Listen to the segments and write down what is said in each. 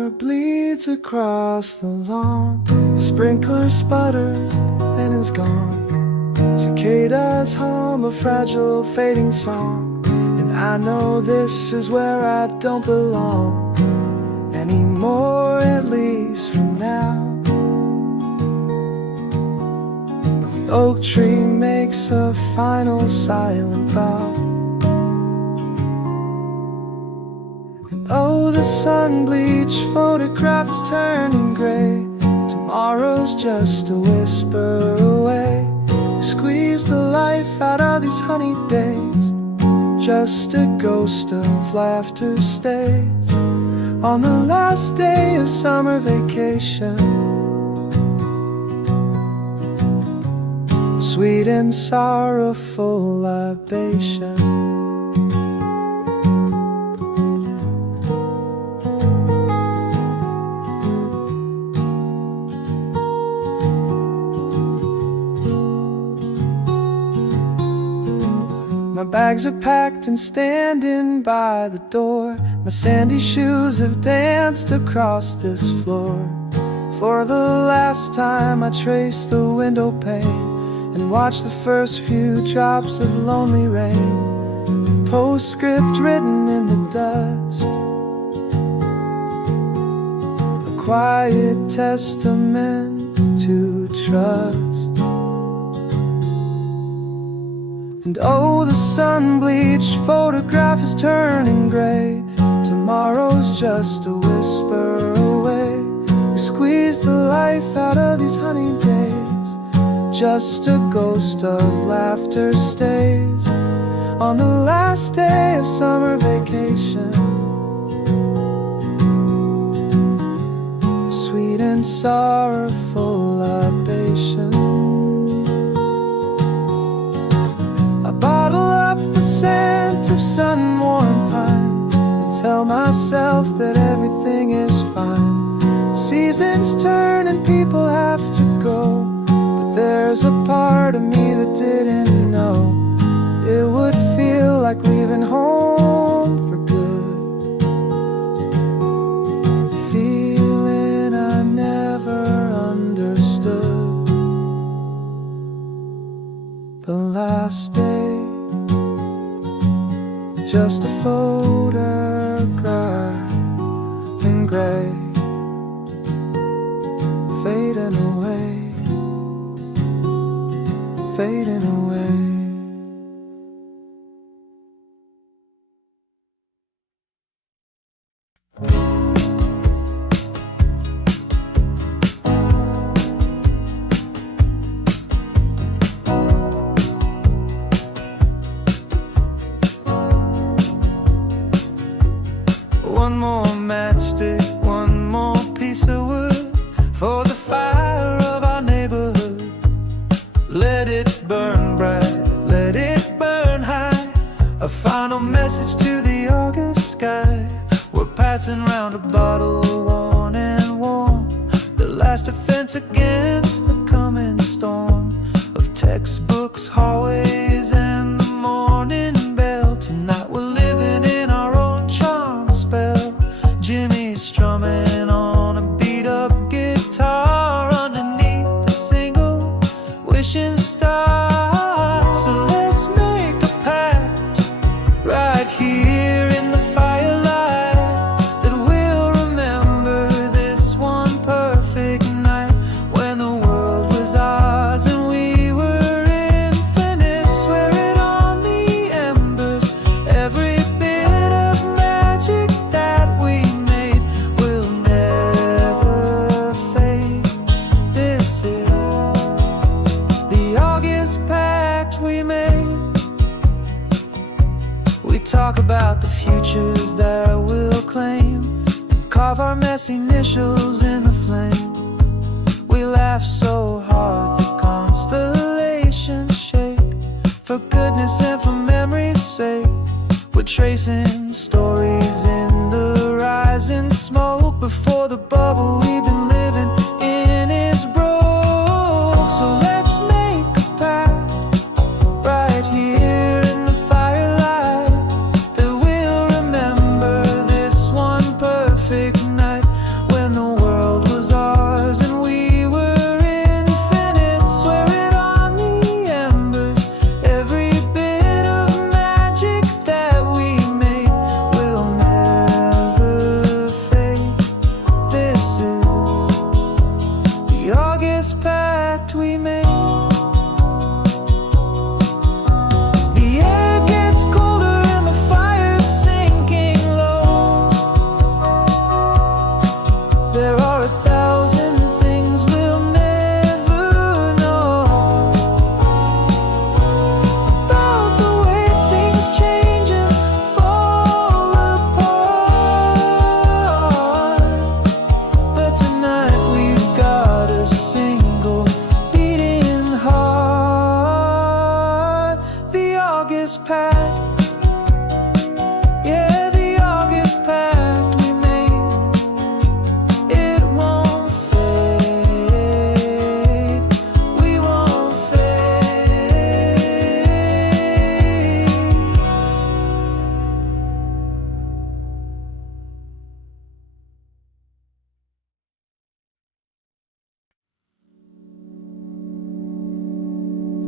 more bleeds across the lawn. Sprinkler sputters and is gone. Cicadas hum a fragile fading song, and I know this is where I don't belong anymore, at least from now. The oak tree makes a final silent bow. Oh, the sun-bleached photograph is turning gray. Tomorrow's just a whisper away. We squeeze the life out of these honey days. Just a ghost of laughter stays on the last day of summer vacation. Sweet and sorrowful libation. My bags are packed and standing by the door. My sandy shoes have danced across this floor. For the last time I trace the window pane and watch the first few drops of lonely rain. Postscript written in the dust, a quiet testament to trust. And oh, the sun-bleached photograph is turning gray. Tomorrow's just a whisper away. We squeeze the life out of these honey days. Just a ghost of laughter stays on the last day of summer vacation. A sweet and sorrowful libation. Bottle up the scent of sun-warm pine and tell myself that everything is fine. Seasons turn and people have to go, but there's a part of me that didn't know it would feel like leaving home for good. Feeling I never understood. The last day, just a photograph in gray, fading away, fading away. One more matchstick, one more piece of wood for the fire of our neighborhood. Let it burn bright, let it burn high. A final message to the August sky. We're passing round a bottle, worn and warm. The last defense against the coming storm of textbooks, hallways, and the morning bell. Tonight we're living in our own charm spell. Jimmy's strumming on a beat-up guitar underneath the single wishing star. So let's make a pact right here in the firelight that we'll remember this one perfect night when the world was ours and we were infinite. Swear it on the embers, every bit of magic that we made will never fade. This is the August Pact we made. We talk about the futures that we'll claim and carve our messy initials in the flame. We laugh so hard the constellations shake. For goodness and for memory's sake, we're tracing stories in the rising smoke before the bubble we've been living in is broke. So let's make a pact right here in the firelight that we'll remember this one perfect night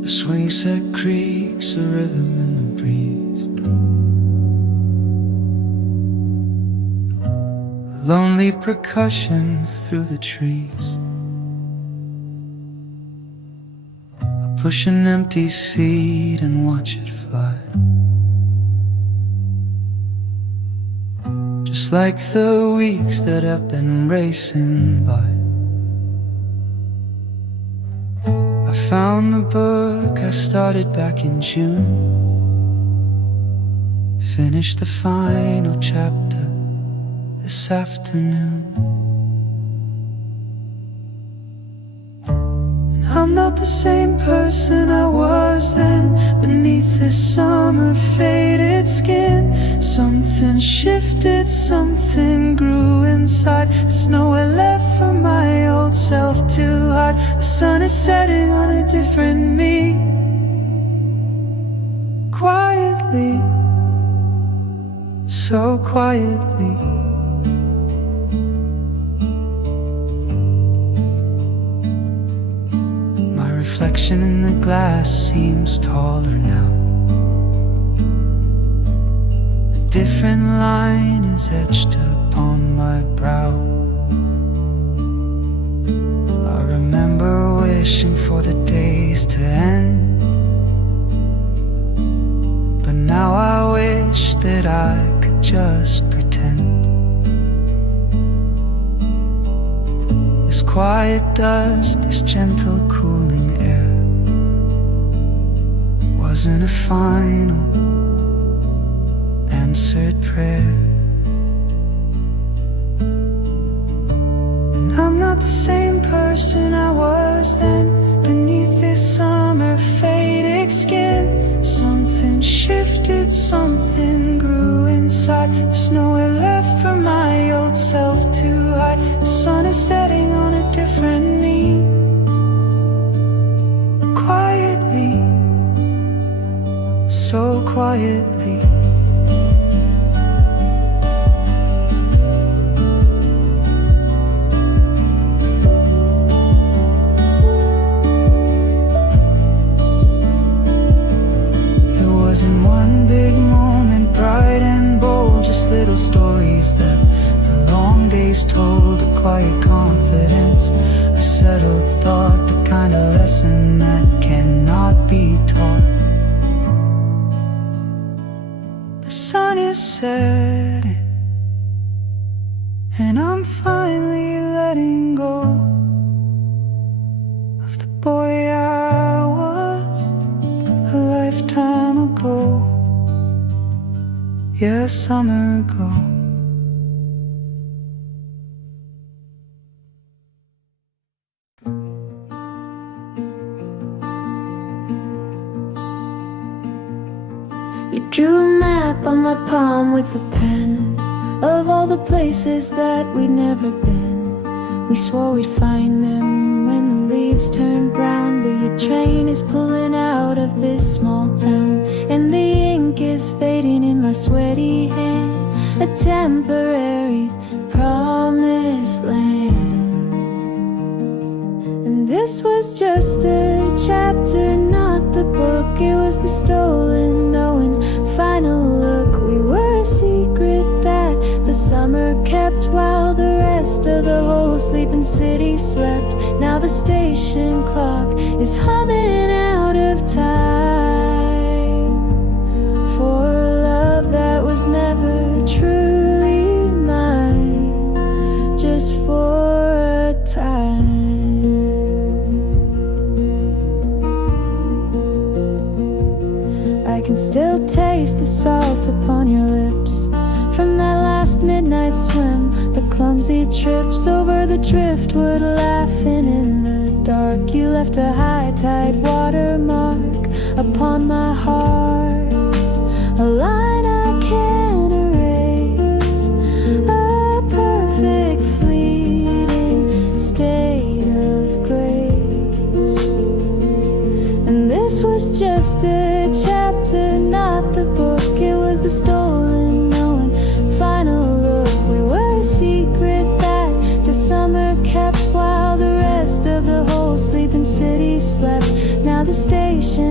The swing set creaks, a rhythm in the breeze. Lonely percussion through the trees. I push an empty seat and watch it fly. Just like the weeks that have been racing by. I found the book I started back in June. Finished the final chapter this afternoon. And I'm not the same person I was then. Beneath this summer faded skin, something shifted, something grew inside. There's nowhere left for my old self to hide. The sun is setting on a different me. Quietly, so quietly. My reflection in the glass seems taller now. A different line is etched upon my brow. I remember wishing for the days to end, but now I wish that I could just pretend. This quiet dust, this gentle cooling air, wasn't a final answered prayer. And I'm not the same person I was then. Beneath this summer faded skin, something shifted, something grew inside. There's nowhere left for my old self to hide. The sun is setting on a different me. Quietly, so quietly. In one big moment, bright and bold, just little stories that the long days told. A quiet confidence, a settled thought, the kind of lesson that cannot be taught. The sun is setting, and I'm finally letting go of the boy I was a lifetime ago. Yeah, a summer ago. You drew a map on my palm with a pen of all the places that we'd never been. We swore we'd find them when the leaves turned brown, but your train is pulling out of this small town, and the ink is fading in my sweaty hand. A temporary promised land. And this was just a chapter, not the book. It was the stolen knowing, final look. We were a secret that the summer kept while the rest of the whole sleeping city slept. Now the station clock is humming out of time for a love that was never truly mine, just for a time. I can still taste the salt upon your lips from that last midnight swim, the clumsy trips over the driftwood, laughing in the dark. You left a high tide watermark upon my heart, a line I can't erase, a perfect fleeting state of grace. And this was just a chapter, not the book. It was the stolen knowing, final look. We were a secret that the summer kept while the rest of the whole sleeping city slept. Now the station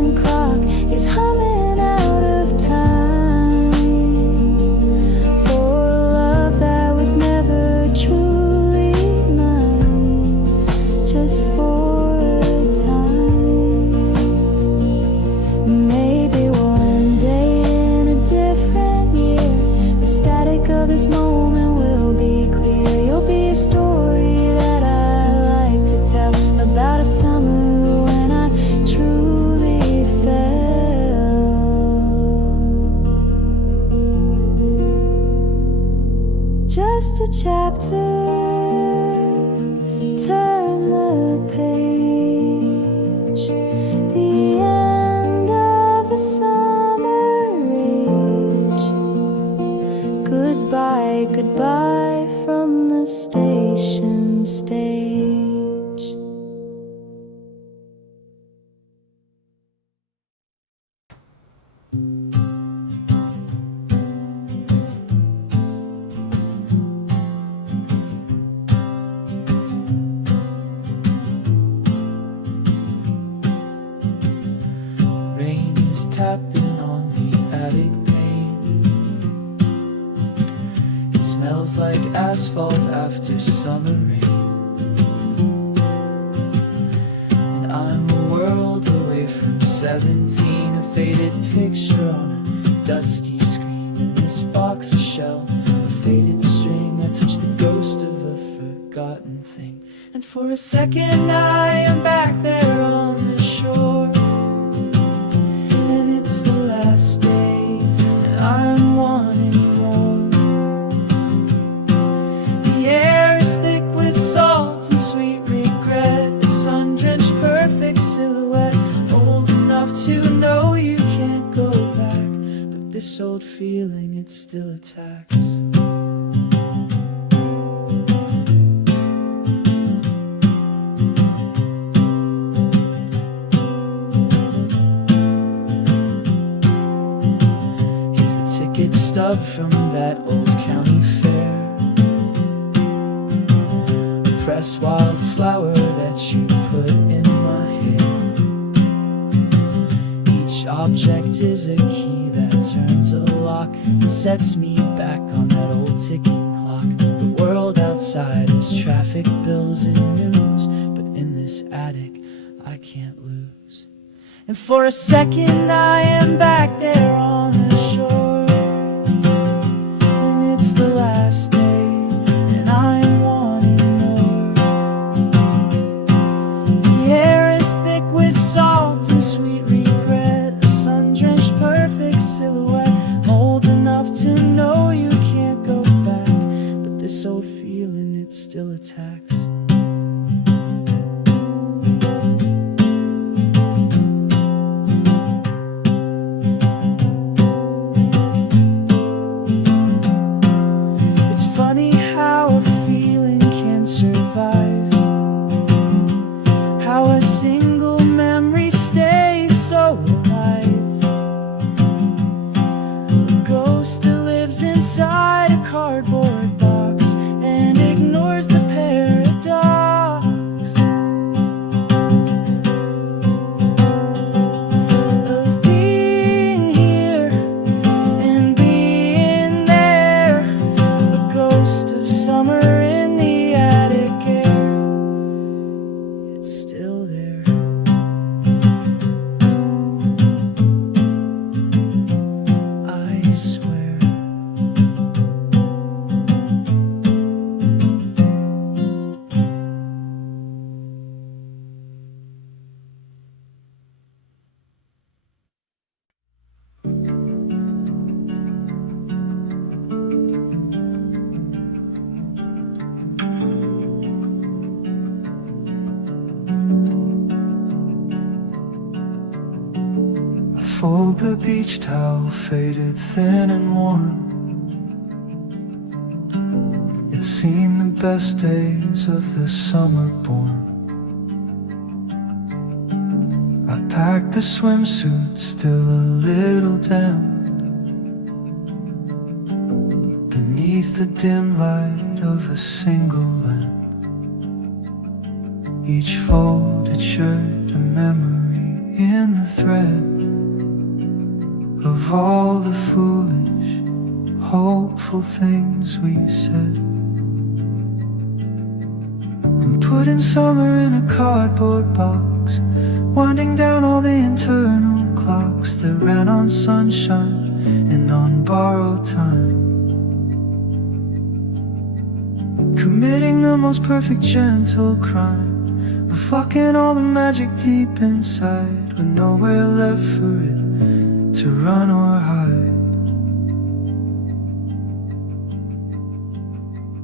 just a chapter. Turn the page. The end of the summer age. Goodbye, goodbye from the station stage. Rain is tapping on the attic pane. It smells like asphalt after summer rain. And I'm a world away from 17, a faded picture on a dusty screen. In this box, a shell, a faded string. I touch the ghost of a forgotten thing. And for a second I am back there on the shore. It's the last day, and I'm wanting more. The air is thick with salt and sweet regret. A sun-drenched perfect silhouette, old enough to know you can't go back. But this old feeling, it still attacks. Stub from that old county fair, a pressed wildflower that you put in my hair. Each object is a key that turns a lock and sets me back on that old ticking clock. The world outside is traffic, bills, and news, but in this attic I can't lose. And for a second I am back there on the shore. It's the last day, and I'm wanting more. The air is thick with salt and sweet regret. A sun-drenched perfect silhouette, old enough to know you can't go back. But this old feeling, it still attacks. How a single memory stays so alive. A ghost that lives inside a cardboard box and ignores the paradox of being here and being there. A ghost of summer in the attic air. It's still there. I swear. Fold the beach towel, faded thin and warm. It's seen the best days of the summer born. I packed the swimsuit, still a little damp, beneath the dim light of a single lamp. Each folded shirt a memory in the thread of all the foolish, hopeful things we said. I'm putting summer in a cardboard box, winding down all the internal clocks that ran on sunshine and on borrowed time. Committing the most perfect gentle crime of locking all the magic deep inside, with nowhere left for it to run or hide.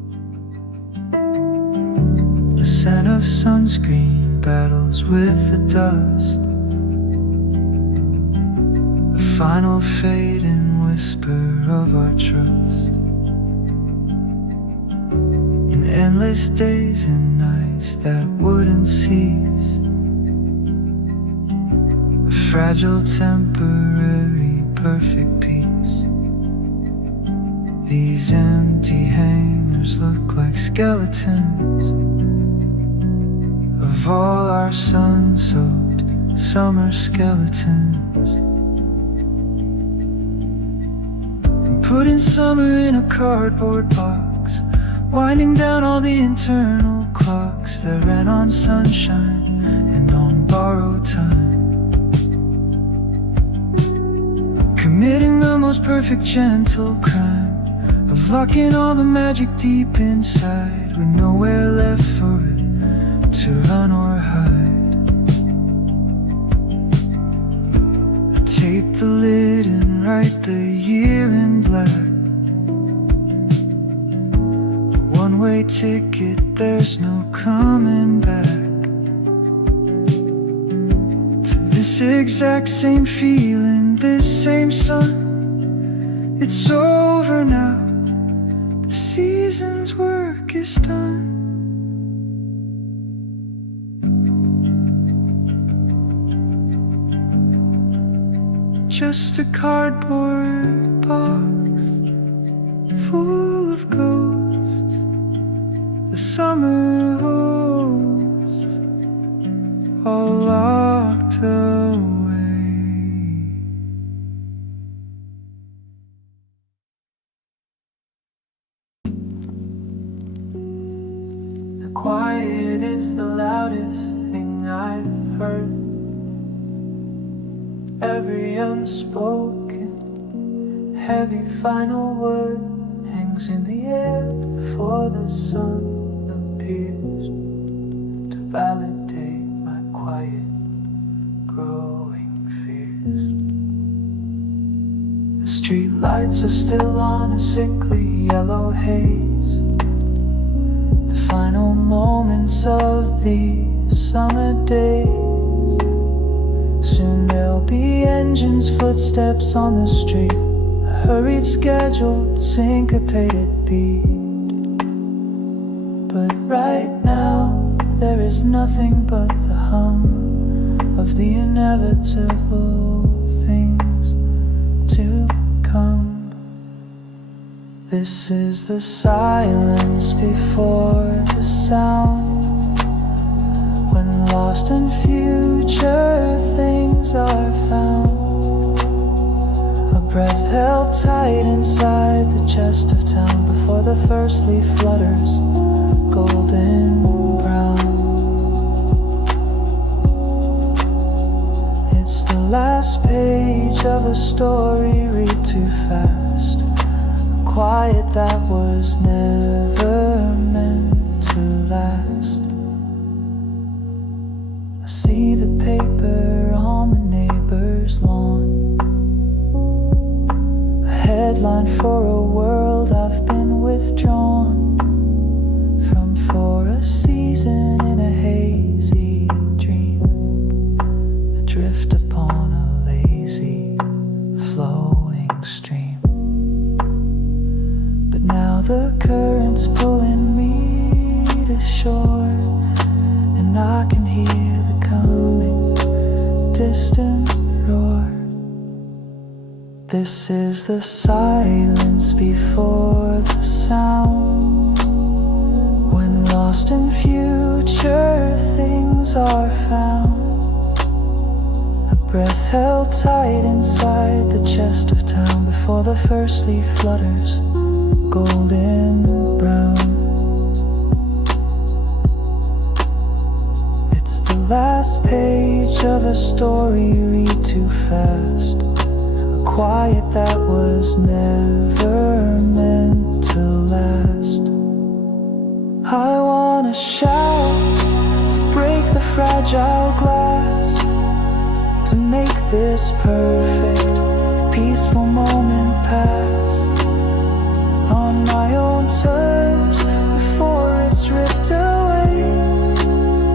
of sunscreen battles with the dust, a final fading whisper of our trust. In endless days and nights that wouldn't cease, a fragile, temporary, perfect peace. These empty hangars look like skeletons of all our sun-soaked summer skeletons. And putting summer in a cardboard box, winding down all the internal clocks that ran on sunshine and on borrowed time. Committing the most perfect gentle crime of locking all the magic deep inside, with nowhere left for it to run or hide. I tape the lid and write the year in black. A one-way ticket, there's no coming back to this exact same feeling, this same sun. It's over now, the season's work is done. Just a cardboard box full of ghosts, the summer host, all locked away. The quiet is the loudest thing I've heard. Every unspoken, heavy final word hangs in the air before the sun appears to validate my quiet, growing fears. The street lights are still on a sickly yellow haze, the final moments of the summer days. Soon there'll be engines, footsteps on the street, a hurried, scheduled, syncopated beat. But right now, there is nothing but the hum of the inevitable things to come. This is the silence before the sound, when lost in future things are found. A breath held tight inside the chest of town before the first leaf flutters golden brown. It's the last page of a story read too fast, a quiet that was never meant to last. I see the paper on the neighbor's lawn, a headline for a world I've been withdrawn from for a season in a hazy dream, adrift upon a lazy flowing stream. But now the current's pulling me to shore, and I can hear the coming distant roar. This is the silence before the sound, when lost in future things are found. A breath held tight inside the chest of town before the first leaf flutters golden brown. It's the last page of a story read too fast, a quiet that was never meant to last. I wanna shout to break the fragile glass, to make this perfect, peaceful moment pass on my own terms before it's ripped away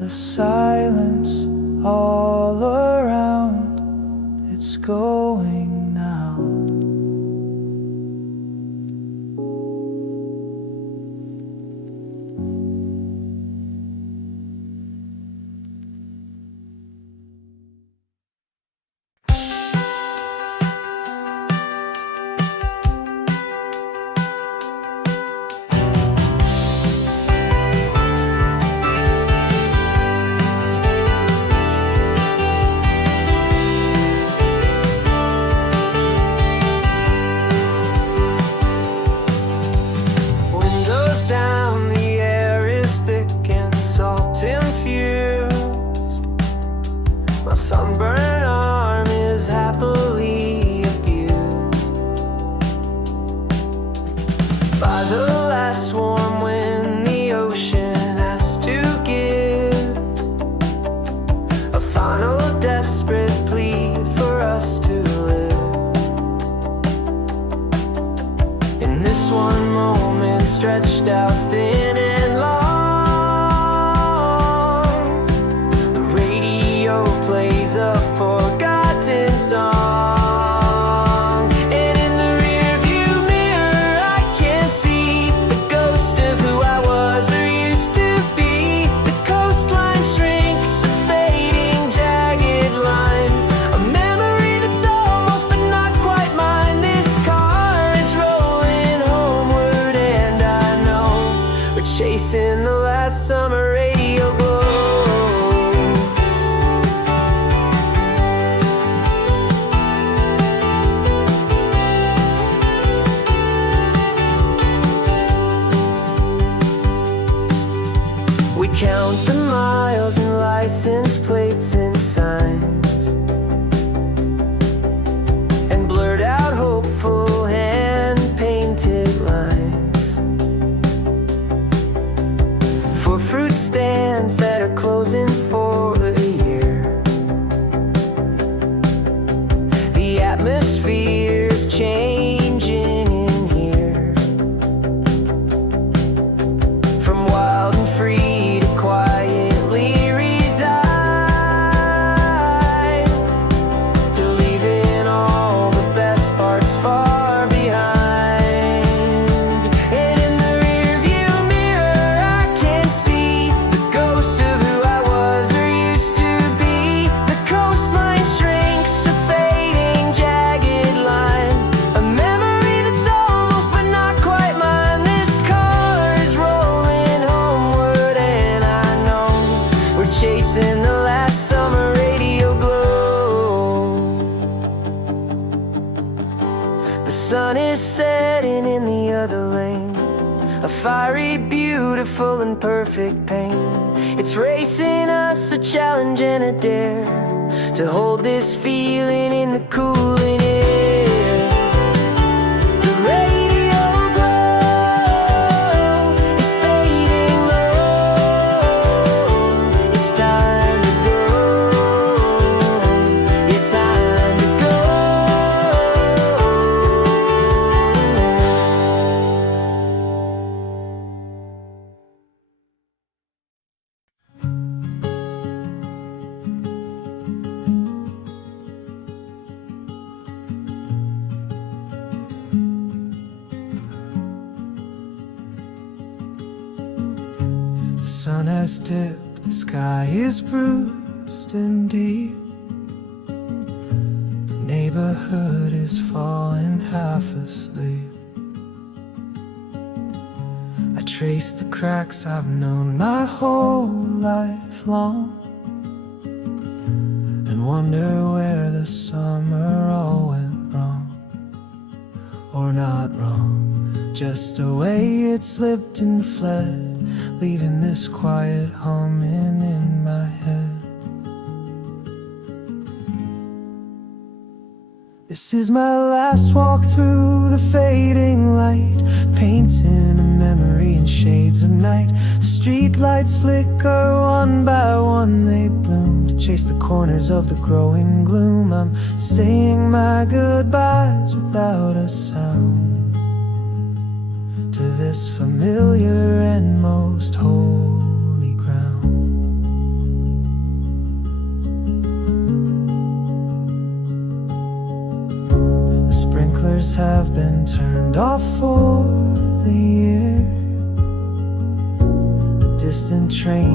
the silence all around, it's going now. Sunburned arm is happily abused by the last warm wind. The ocean has to give a final desperate plea for us to live. In this one moment, stretched out thin and long, plays a forgotten song. And in the rearview mirror I can see the ghost of who I was or used to be. The coastline shrinks, a fading jagged line, a memory that's almost but not quite mine. This car is rolling homeward and I know we're chasing the last summer radio glow. Count the miles and license plates and signs, and blurred out hopeful hand-painted lines for fruit stands that are closing for the year. The atmosphere's changing in here, from wild and free quietly reside, to leaving all the best parts far behind. And in the rearview mirror I can see the ghost of who I was or used to be. The coastline shrinks, a fading jagged line, a memory that's almost but not quite mine. This car is rolling homeward and we're chasing the last summer radio glow. The sun is setting in the other lane, a fiery, beautiful and perfect pain. It's racing us, a challenge and a dare, to hold this feeling in the cooling air. The radio glow is fading low. It's time to go. It's time to go. The sun has dipped, the sky is bruised and deep. The neighborhood is falling half asleep. I trace the cracks I've known my whole life long, and wonder where the summer all went wrong. Or not wrong, just the way it slipped and fled, leaving this quiet humming in my head. This is my last walk through the fading light, painting a memory in shades of night. The street lights flicker one by one, they bloom to chase the corners of the growing gloom. I'm saying my goodbyes without a sound to this familiar and most holy ground.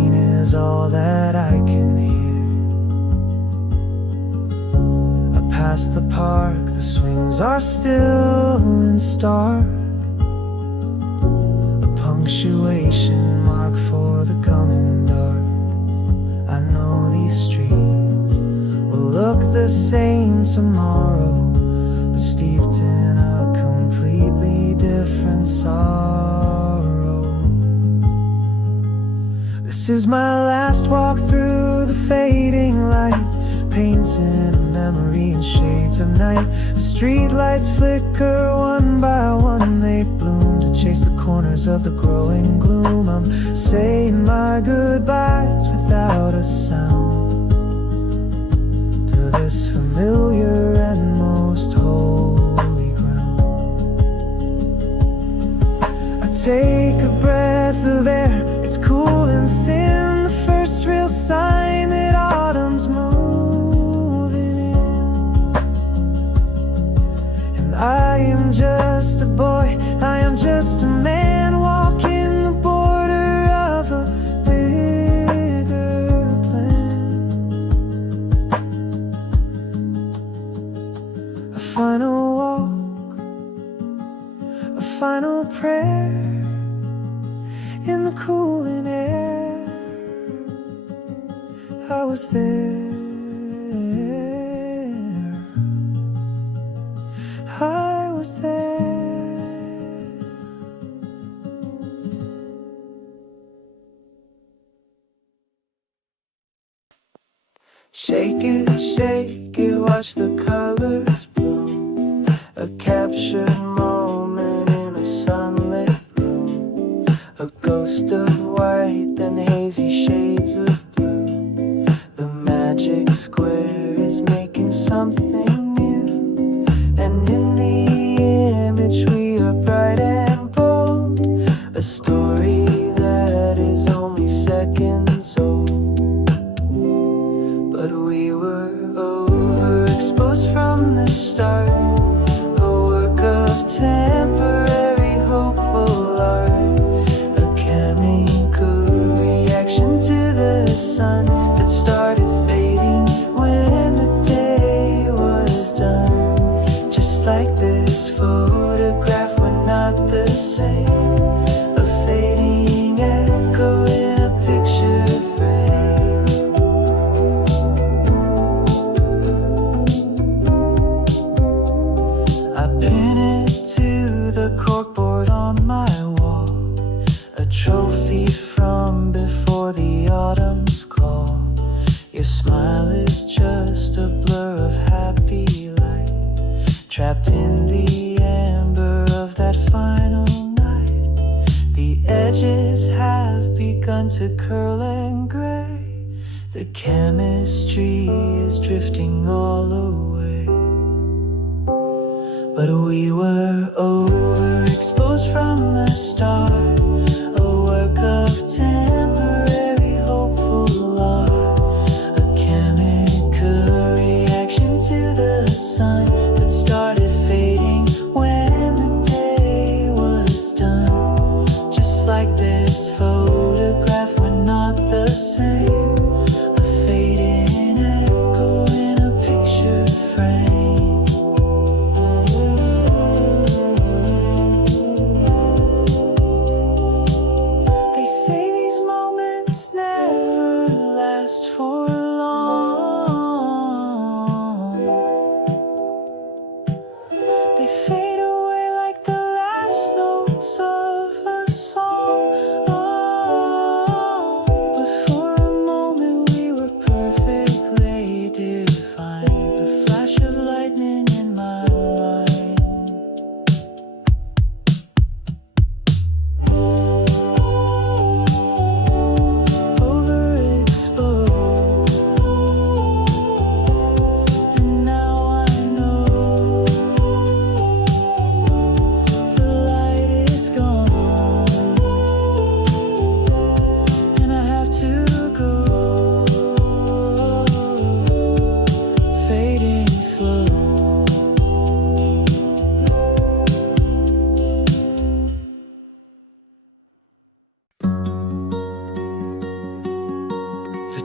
rain is all that I can hear. Past the park, the swings are still and stark. A punctuation mark for the coming dark. I know these streets will look the same tomorrow, but steeped in a completely different sorrow. This is my last walk through the fading light, paints in a memory in shades of night. The street lights flicker one by one, they bloom to chase the corners of the growing gloom. I'm saying my goodbyes without a sound to this familiar and most holy ground. I take a breath of air, it's cool and thin, the first real sign that autumn's moving in. And I am just a boy, I am just a man walking the border of a bigger plan. A final walk, a final prayer in the cooling air. I was there, I was there. Shake it, watch the colors bloom. A captured moment in a sunlit room. A ghost of white, then hazy shades of blue. The magic square is making something new. And in the image we are bright and bold. A story that is only seconds old. But we were overexposed from the start. A work of temporary hopeful art. A chemical reaction to the sun that started fading when the day was done. Just like this photograph, we're not the same. A fading echo in a picture frame. I pin it to the corkboard on my wall. A trophy from before the autumn's call. Your smile is just a blur of happy light, trapped in the amber of that final night. The edges have begun to curl and gray. The chemistry is drifting all away. But we were overexposed from the start. A work of temporary hopeful art. A chemical reaction to the sun that started fading when the day was done. Just like this photograph, we're not the same. A fading echo in a picture frame. They say these moments never last for long. They fade away like the last notes of a song. Oh, but for a moment we were perfectly defined. A flash of lightning in my mind. Overexposed.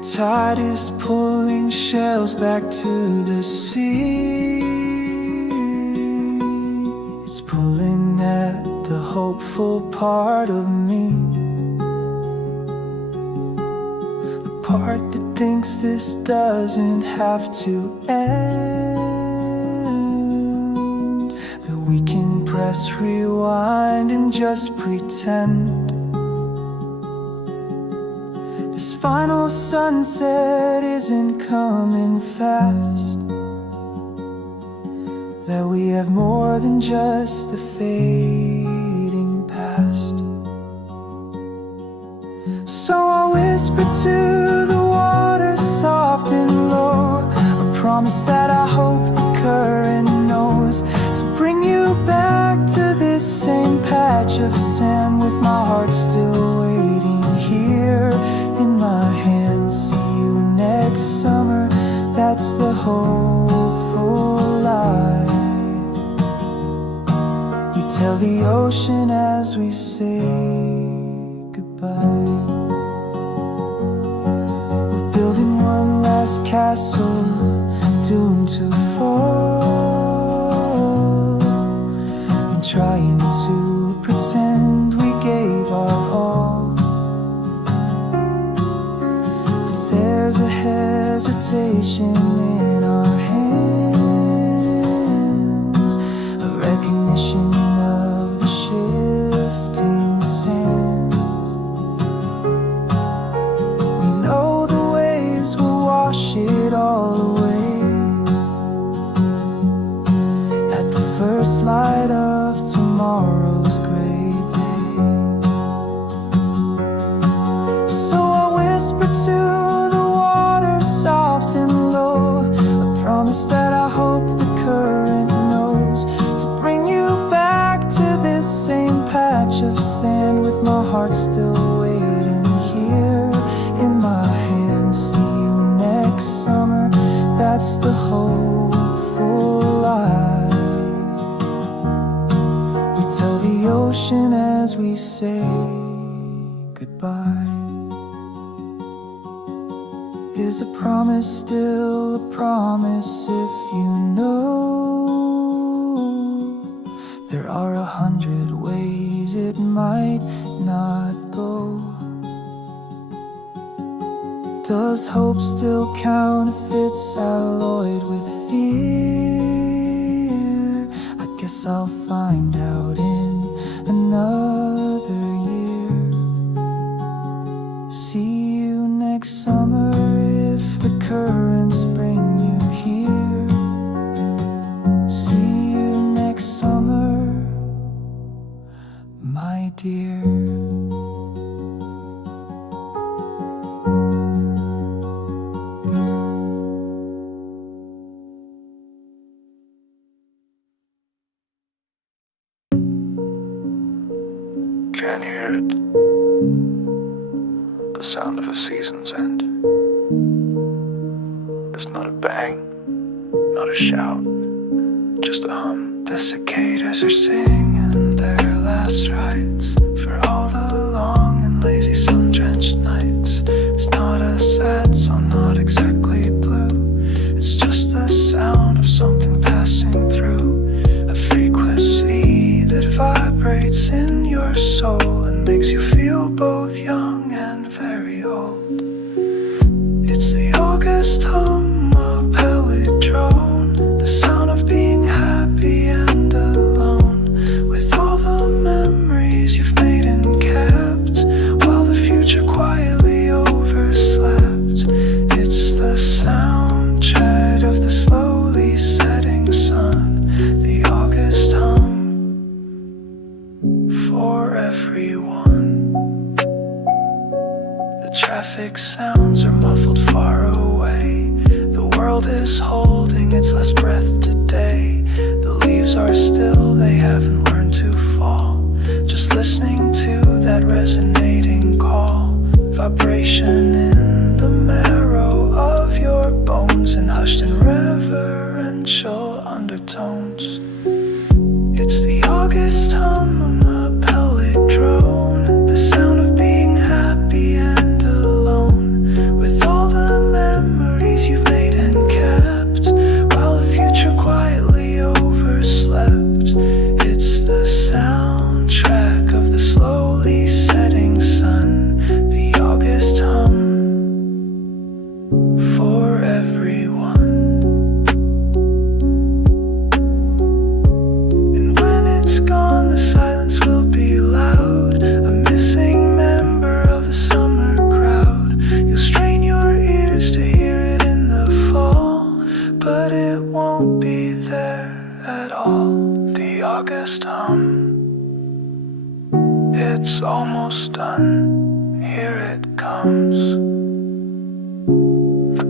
tide is pulling shells back to the sea. It's pulling at the hopeful part of me, the part that thinks this doesn't have to end, that we can press rewind and just pretend. This final sunset isn't coming fast, that we have more than just the fading past. So I whisper to the water soft and low, a promise that I hope the current knows, to bring you back to this same patch of sand, with my heart still waiting here in my hands. See you next summer, that's the hopeful lie. We tell the ocean as we say goodbye. We're building one last castle, doomed to fall, and trying to pretend we gave our all. There's a hesitation in our hands, a recognition of the shifting sands. We know the waves will wash it all away at the first light of tomorrow's gray day. So I whisper to soft and low, a promise that I hope the current knows, to bring you back to this same patch of sand, with my heart still waiting here in my hands. See you next summer, that's the hopeful lie. We tell the ocean as we say goodbye. Is a promise still a promise if you know there are 100 ways it might not go? Does hope still count if it's alloyed with fear? I guess I'll find out in another year. See you next summer if the currents bring you here. See you next summer, my dear. Can you hear it? The sound of a season's end. There's not a bang, not a shout, just a hum. The cicadas are singing their last rites for all the long and lazy sun-drenched nights. It's not a sad song, not exactly blue. It's just the sound of something passing through, a frequency that vibrates in your soul and makes you feel both young and very old. It's the August hum, a pellet drone, the sound of being happy and alone, with all the memories you've made and kept, while the future quietly overslept. It's the soundtrack of the slowly setting sun, the August hum for everyone. The traffic sounds are muffled far away. The world is holding its last breath today. The leaves are still, they haven't learned to fall. Just listening to that resonating call, vibration in the marrow of your bones, and hushed in reverential undertones. It's the August hum of a pellet drone, the sound of being happy and alone, with all the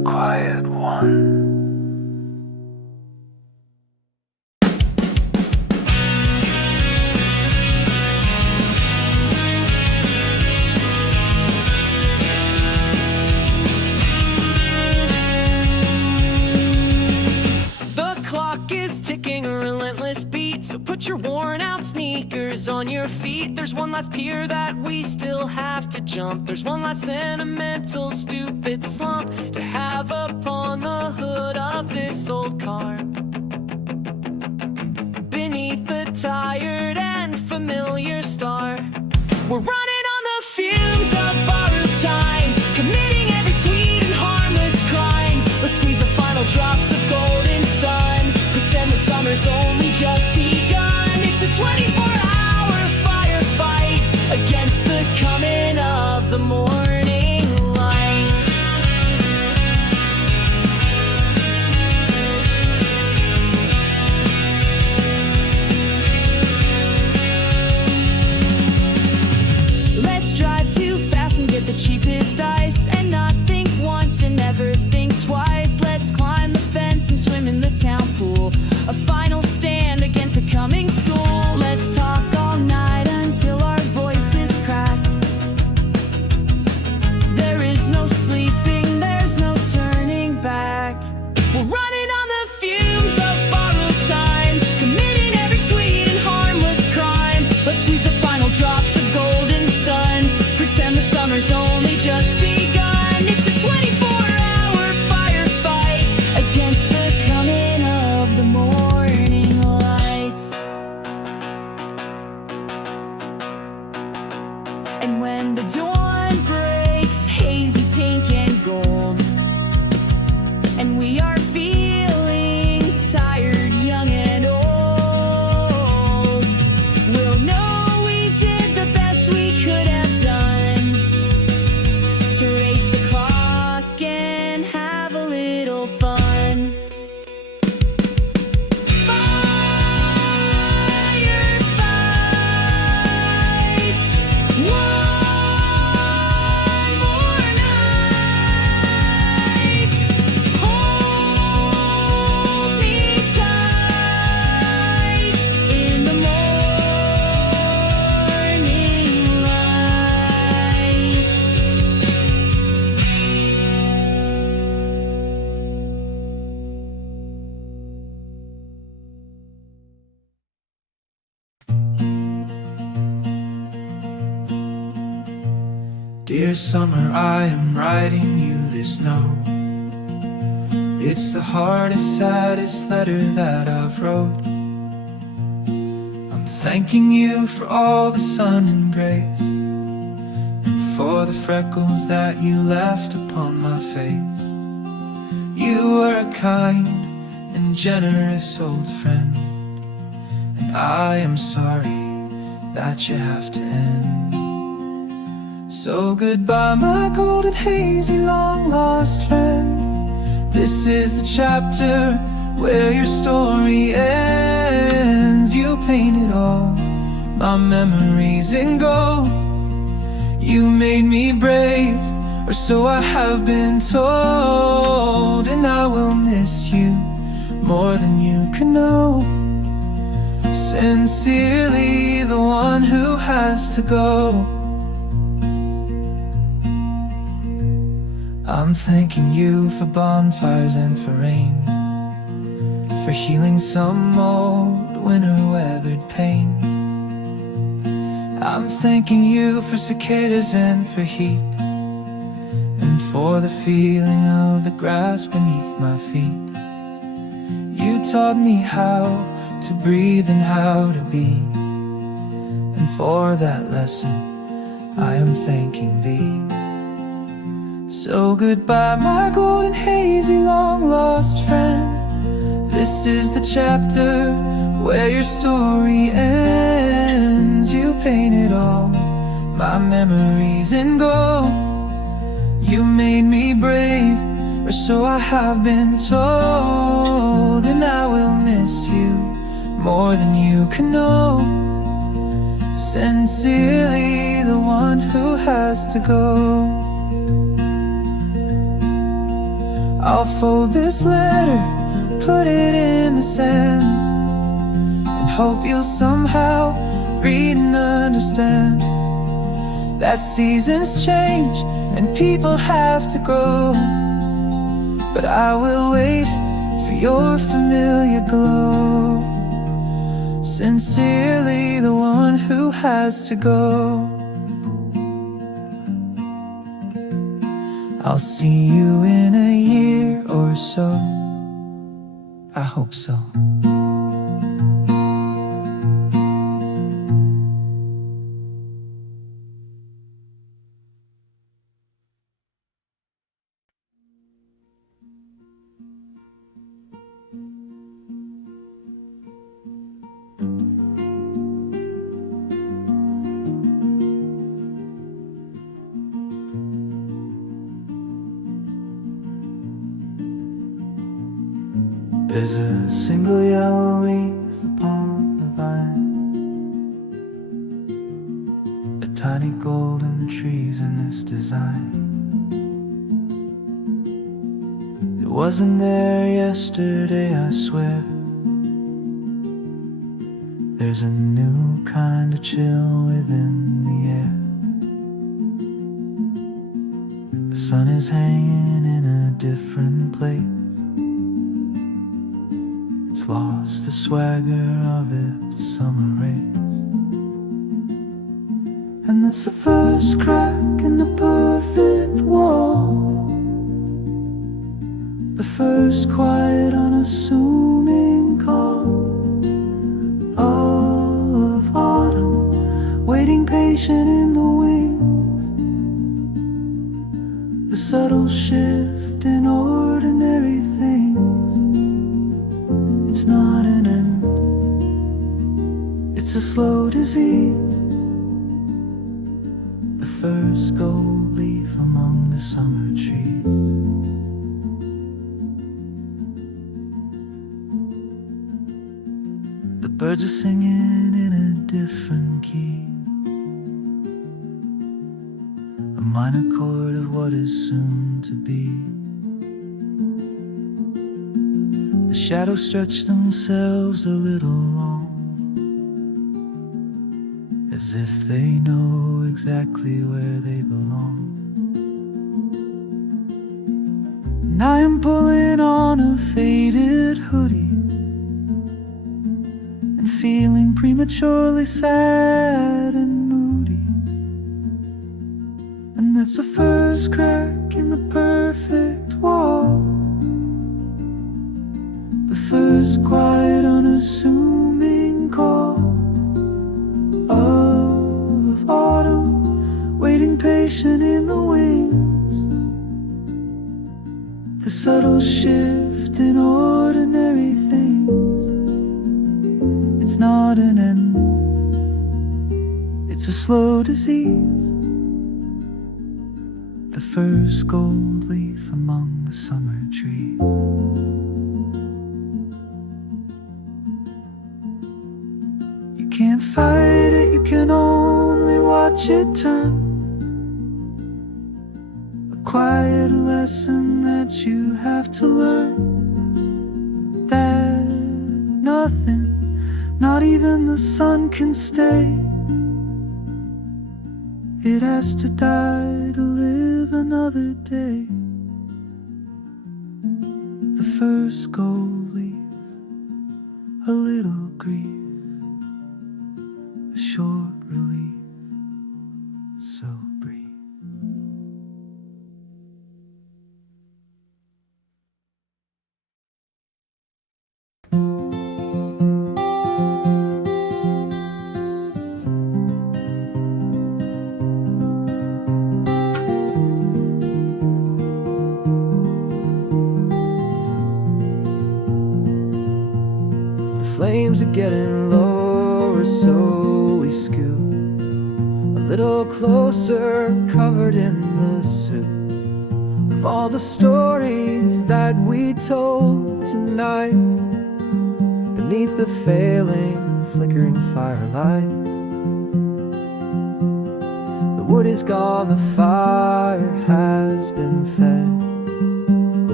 quiet one. Ticking a relentless beat, so put your worn out sneakers on your feet. There's one last pier that we still have to jump. There's one last sentimental stupid slump to have upon the hood of this old car. Beneath the tired and familiar star, we're running on the fumes of borrowed time, committing every sweet and harmless crime. Let's squeeze the final drops of golden sun, pretend the summer's only just begun. It's a 24-hour firefight against the coming of the morning light. Let's drive too fast and get the cheapest ice, and not think once and never think twice. Let's climb the fence and swim in the town pool, a final stand against the coming school. Let's talk all night until our voices crack. There is no sleeping, there's no turning back. We're running on the fumes of borrowed time, committing every sweet and harmless crime. Let's squeeze the final drops of golden sun, pretend the summer's only just begun. It's a 24-hour firefight against the coming of the morning light. And when the dawn breaks, hazy pink and gold, and we are feeling tired, young and old, we'll know we did the best we could have done to race the clock and have a little fun. Firefight, one more night. Hold me tight in the morning light. Dear summer, I am writing you this note. It's the hardest, saddest letter that I've wrote. I'm thanking you for all the sun and grace, and for the freckles that you left upon my face. You were a kind and generous old friend, and I am sorry that you have to end. So goodbye, my golden hazy long lost friend. This is the chapter where your story ends. You painted all my memories in gold. You made me brave, or so I have been told, and I will miss you more than you can know. Sincerely, the one who has to go. I'm thanking you for bonfires and for rain, for healing some old winter-weathered pain. I'm thanking you for cicadas and for heat, and for the feeling of the grass beneath my feet. You taught me how to breathe and how to be, and for that lesson I am thanking thee. So goodbye, my golden hazy long lost friend. This is the chapter where your story ends. You painted all my memories in gold. You made me brave, or so I have been told, and I will miss you more than you can know. Sincerely, the one who has to go. I'll fold this letter, put it in the sand, and hope you'll somehow read and understand that seasons change and people have to grow. But I will wait for your familiar glow. Sincerely, the one who has to go. I'll see you in a year or so. I hope so. There's a single yellow leaf upon the vine, a tiny golden trees in this design. It wasn't there yesterday, I swear. There's a new kind of chill within the air. The sun is hanging in a different place. It's lost the swagger of its summer rays. And that's the first crack in the perfect wall, the first quiet unassuming call of autumn, waiting patient in the wings. The subtle shift in ordinary things. It's not an end, it's a slow disease. The first gold leaf among the summer trees. The birds are singing in a different key, a minor chord of what is soon to be. The shadows stretch themselves a little long, as if they know exactly where they belong. And I am pulling on a faded hoodie and feeling prematurely sad and moody. And that's the first crack in the perfect wall, the first quiet unassuming call of autumn, waiting patient in the wings. The subtle shift in ordinary things. It's not an end, it's a slow disease. The first gold leaf among the summer trees. You can't fight it, you can only watch it turn. A quiet lesson that you have to learn, that nothing, not even the sun, can stay. It has to die to live another day. The first gold leaf, a little grief, a short relief, so brief. The flames are getting lower, so we scoot a little closer, covered in the soup of all the stories that we told tonight, beneath the failing, flickering firelight. The wood is gone, the fire has been fed, with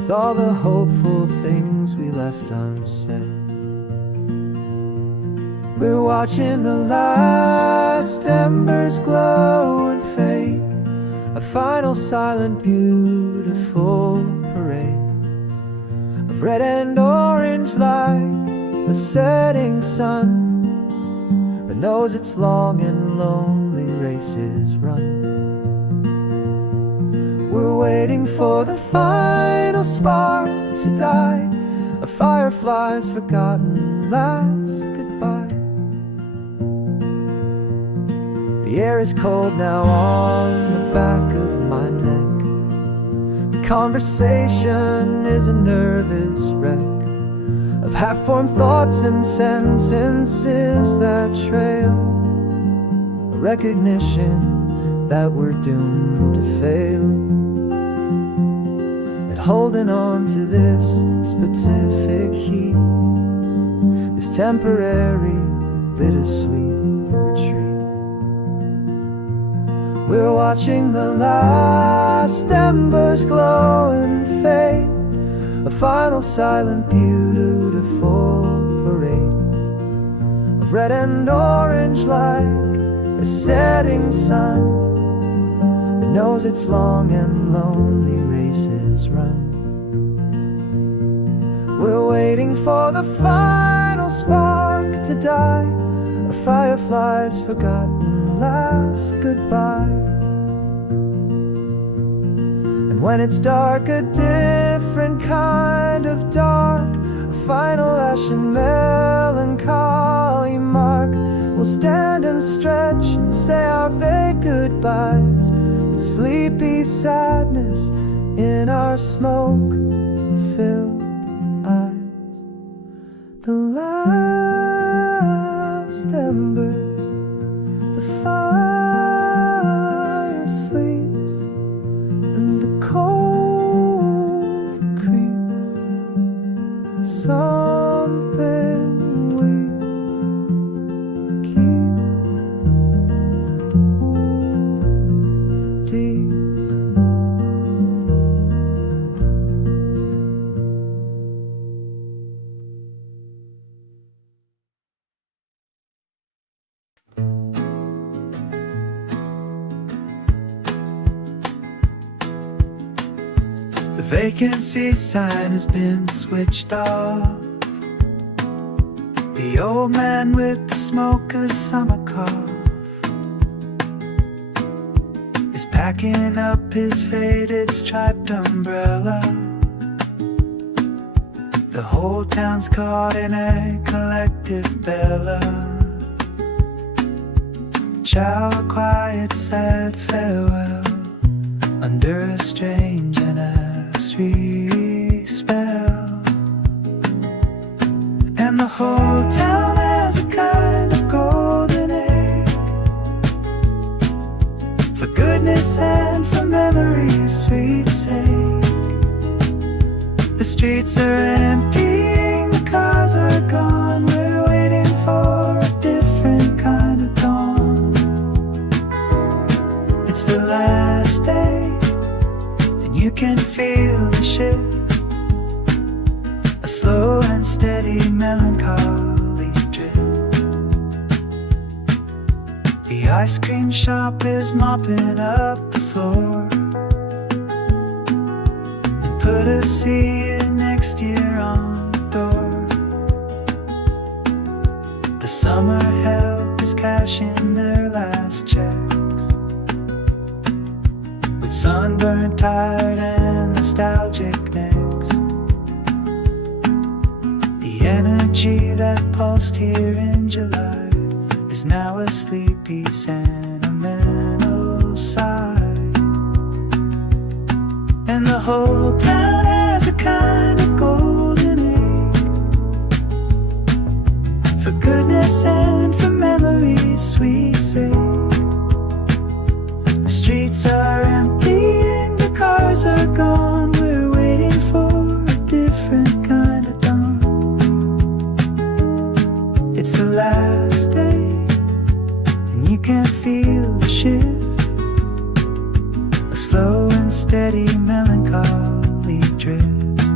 with all the hopeful things we left unsaid. We're watching the last embers glow and fade, a final silent beautiful parade of red and orange like a setting sun that knows its long and lonely races run. We're waiting for the final spark to die, a firefly's forgotten last goodbye. The air is cold now on the back of my neck. The conversation is a nervous wreck of half-formed thoughts and sentences that trail a recognition that we're doomed to fail at holding on to this specific heat, this temporary bittersweet retreat. We're watching the last embers glow and fade, a final silent beautiful parade of red and orange like a setting sun that knows its long and lonely races run. We're waiting for the final spark to die, a firefly's forgotten last goodbye. And when it's dark, a different kind of dark, a final ashen melancholy mark, we'll stand and stretch and say our vague goodbyes with sleepy sadness in our smoke-filled eyes. The last ember, the fire sleeps, and the cold creeps. Something we keep deep. The vacancy sign has been switched off. The old man with the smoker's summer cough is packing up his faded striped umbrella. The whole town's caught in a collective bella. Chow a quiet sad farewell under a strange and street spell. And the whole town has a kind of golden egg, for goodness and for memory's sweet sake. The streets are empty, the cars are gone, we're waiting for a different kind of dawn. It's the last day, you can feel the shift, a slow and steady melancholy drift. The ice cream shop is mopping up the floor and put a see you next year on the door. The summer help is cashing their last checks, with sunburned, tired and nostalgic necks. The energy that pulsed here in July is now a sleepy, sentimental sigh. And the whole town has a kind of golden egg, for goodness and for memory's sweet sake. The streets are empty, the cars are gone, we're waiting for a different kind of dawn. It's the last day, and you can feel the shift, a slow and steady melancholy drift.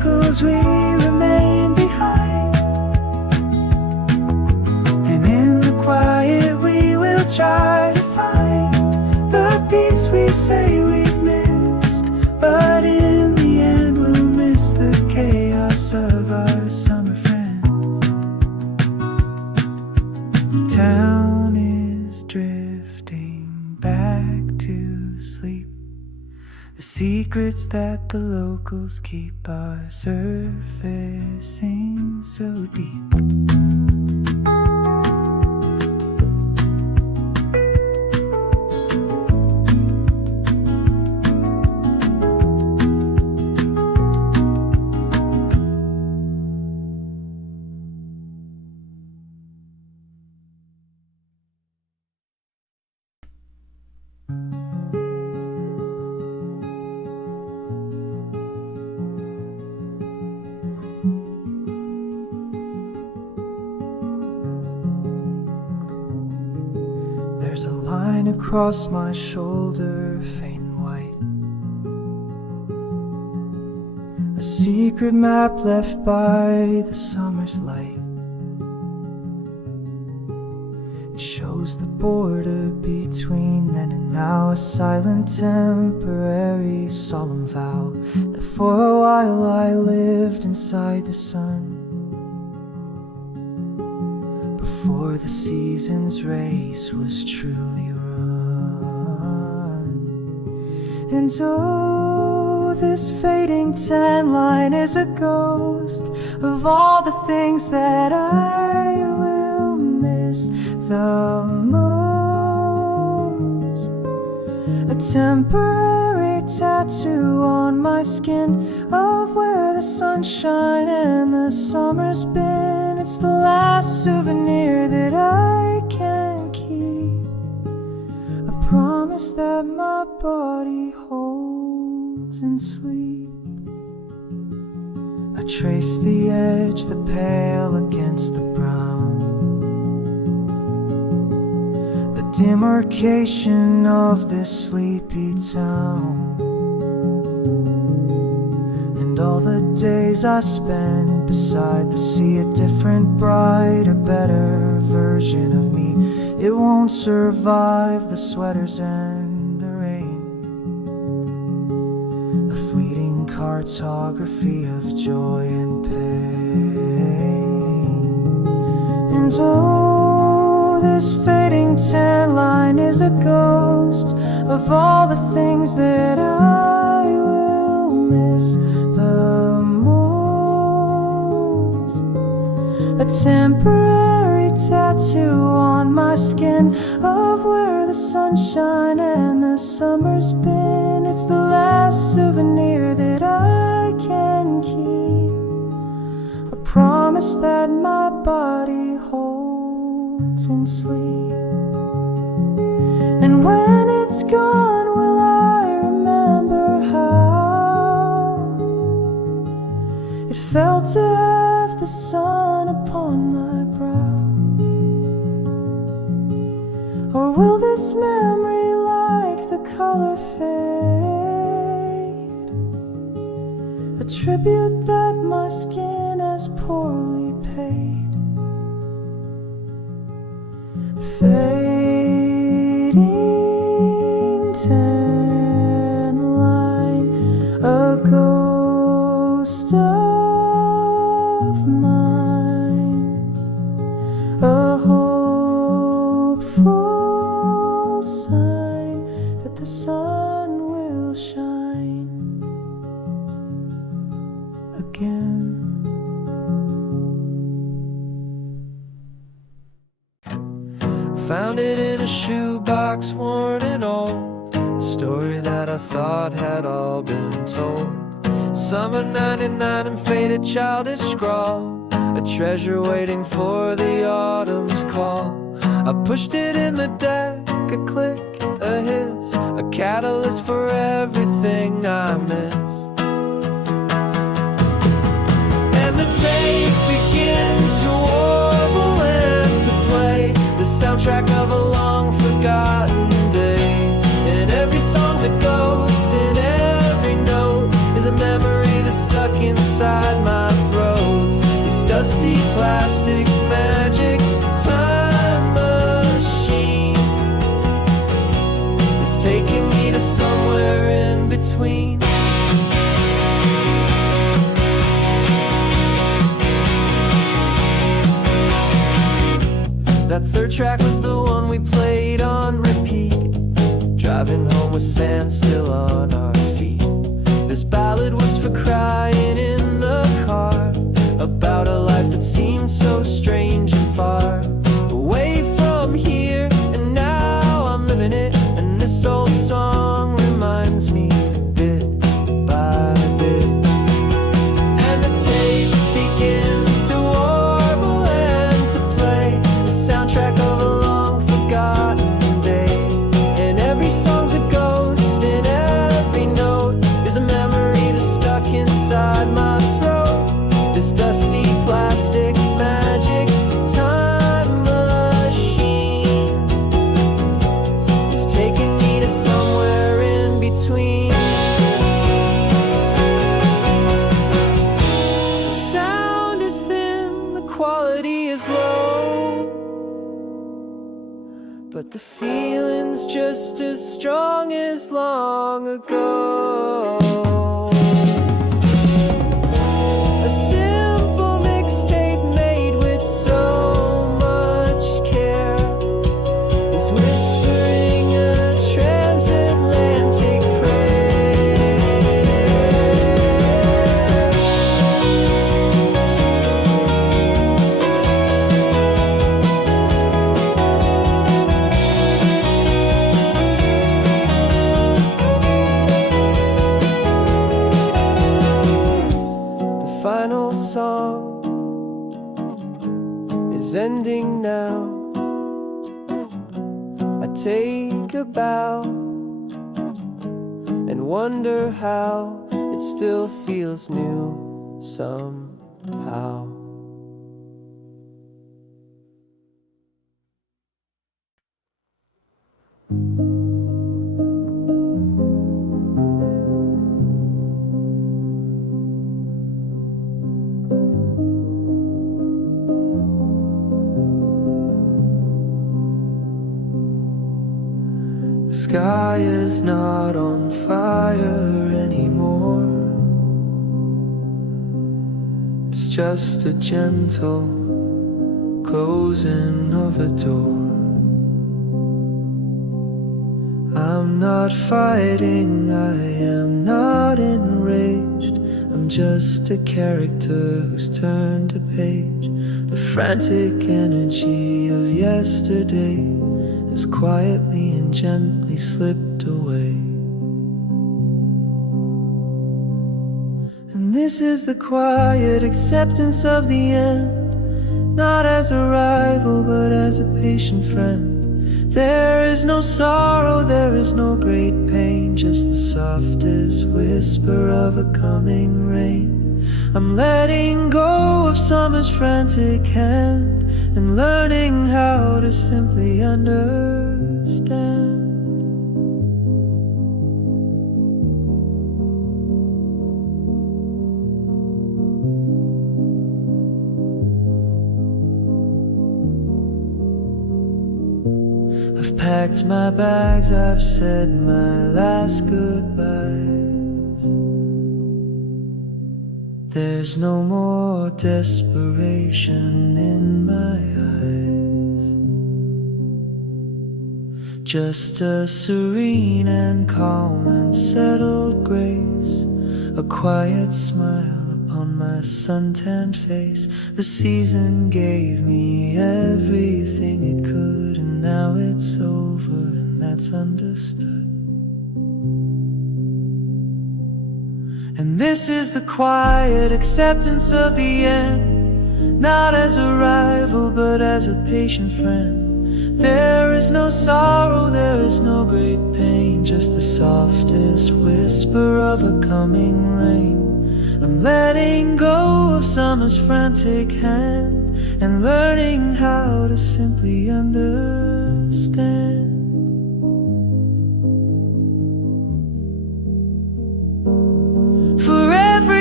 circles we remain behind, and in the quiet we will try to find the peace we say we've missed. But in the end we'll miss the chaos of our summer friends. The town is drifting back to sleep. The secrets that the locals keep are surfacing so deep. There's a line across my shoulder, faint and white, a secret map left by the summer's light. It shows the border between then and now, a silent, temporary, solemn vow that for a while I lived inside the sun, before the season's race was truly run. And oh, this fading tan line is a ghost of all the things that I will miss the most. A temporary tattoo on my skin of where the sunshine and the summer's been. It's the last souvenir that I can keep, a promise that my body holds in sleep. I trace the edge, the pale against the brown, the demarcation of this sleepy town. And all the days I spend beside the sea, a different, brighter, better version of me. It won't survive the sweaters and the rain, a fleeting cartography of joy and pain. And oh, this fading tan line is a ghost of all the things that I will miss the most. A temporary tattoo on my skin of where the sunshine and the summer's been. It's the last souvenir that I can keep, a promise that my body holds in sleep. And when it's gone, will I remember how it felt to have the sun upon my brow? Or will this memory, like the color, fade, a tribute that my skin has poorly paid? Fading tan line, a ghost of mine, a hopeful sign that the sun will shine again. Found it in a shoebox, worn and old, a story that I thought had all been told. Summer '99 and faded childish scrawl, a treasure waiting for the autumn's call. I pushed it in the deck, a click, a hiss, a catalyst for everything I miss. And the tape begins to warble and to play, the soundtrack of a long forgotten day. And every song's a ghost, and every note is a memory that's stuck inside my throat. This dusty plastic magic time machine is taking me to somewhere in between. That third track was the one we played on repeat, driving home with sand still on our feet. This ballad was for crying in the car, about a life that seemed so strange and far away from here, and now I'm living it. And this old song reminds me bit by bit, and the tape begins to warble and to play the soundtrack of a long forgotten day. And every song's a ghost, and every note is a memory that's stuck inside my throat. This dusty plastic magic time machine is taking me to somewhere in between. The sound is thin, the quality is low, but the feeling's just as strong as long ago. A simple mixtape made with so much care is whispering a transatlantic prayer. The final song is ending now. I take a bow and wonder how it still feels new somehow. The sky is not on fire anymore. It's just a gentle closing of a door. I'm not fighting, I am not enraged. I'm just a character who's turned a page. The frantic energy of yesterday has quietly and gently slipped away. And this is the quiet acceptance of the end, not as a rival but as a patient friend. There is no sorrow, there is no great pain, just the softest whisper of a coming rain. I'm letting go of summer's frantic hand and learning how to simply understand. I've packed my bags, I've said my last goodbyes. There's no more desperation in my eyes, just a serene and calm and settled grace, a quiet smile upon my suntanned face. The season gave me everything it could, and now it's over, and that's understood. And this is the quiet acceptance of the end, not as a rival but as a patient friend. There is no sorrow, there is no great pain, just the softest whisper of a coming rain. I'm letting go of summer's frantic hand and learning how to simply understand. For every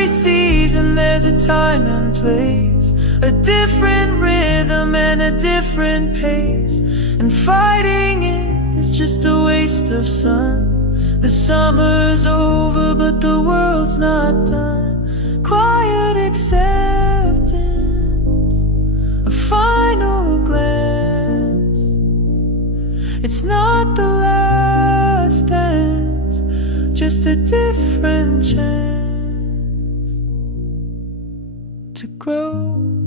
season there's a time and place, a different rhythm and a different pace. And fighting it is just a waste of sun. The summer's over but the world's not done. Quiet acceptance, a final glance. It's not the last dance, just a different chance to grow.